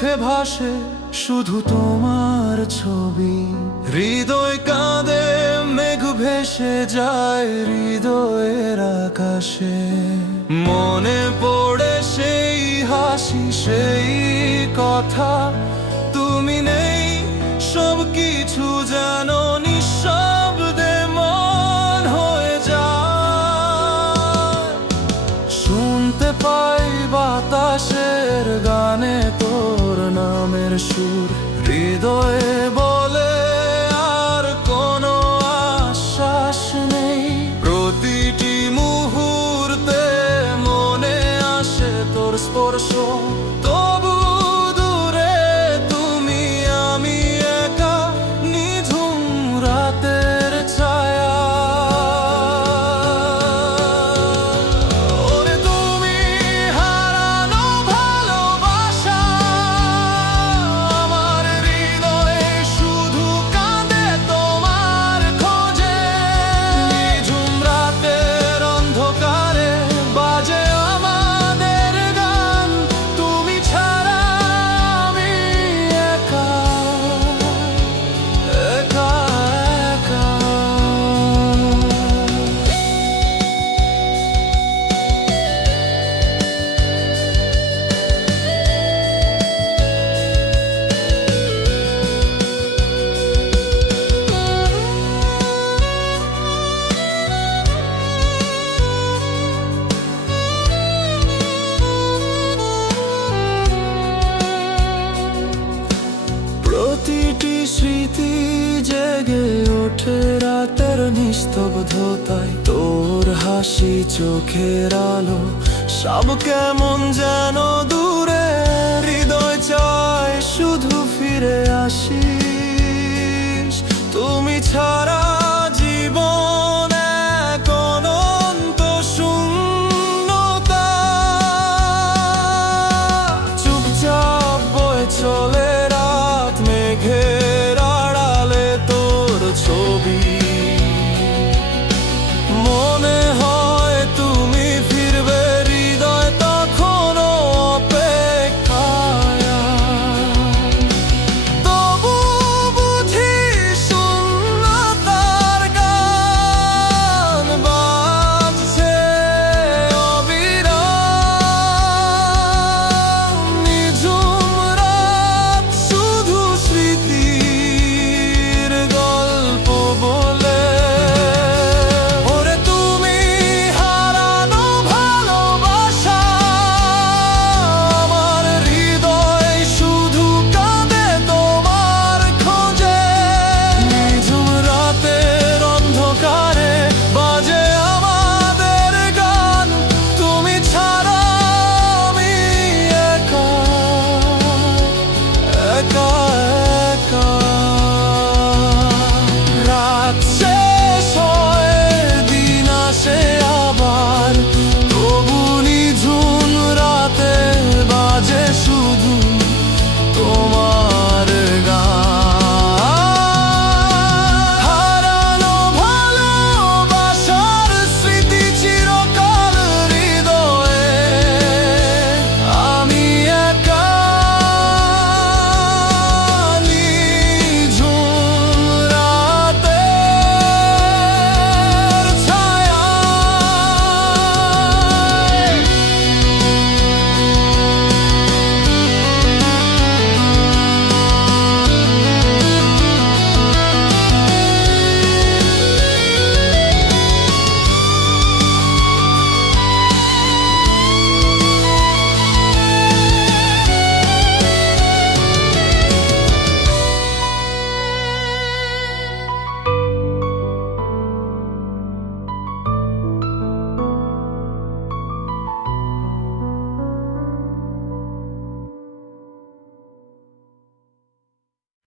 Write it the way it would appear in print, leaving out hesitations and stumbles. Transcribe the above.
চোখে ভাসে শুধু তোমার ছবি। হৃদয় কাঁদে, মেঘ ভেসে যায় হৃদয়ের আকাশে। মনে পড়ে সেই হাসি, সেই কথা, তুমি নেই সব কিছু যেন নিঃশব্দে মন হয়ে যায়। শুনতে পাই বাতাসের গানে তোর নামের সুর, হৃদয়ে বলে আর কোনো আশ্বাস নেই। প্রতিটি মুহূর্তে মনে আসে তোর স্পর্শ, তবু দূরে তুমি আমি একা নিঝুম রাতের ছায়া। ওরে তুমি হারানো ভালোবাসা, আমার হৃদয়ে শুধু কাঁদে তোমার খোঁজে। নিঝুম রাতের অন্ধকারে বাজে আমাদের গান, তুমি ছাড়া আমি একা একা একা। প্রতিটি স্মৃতি জেগে ওঠে রাতের নিস্তব্ধতায়। তোর হাসি, চোখের আলো, সব কেমন যেন দূরে। হৃদয় চায় শুধু ফিরে আসিস, তুমি ছাড়া জীবন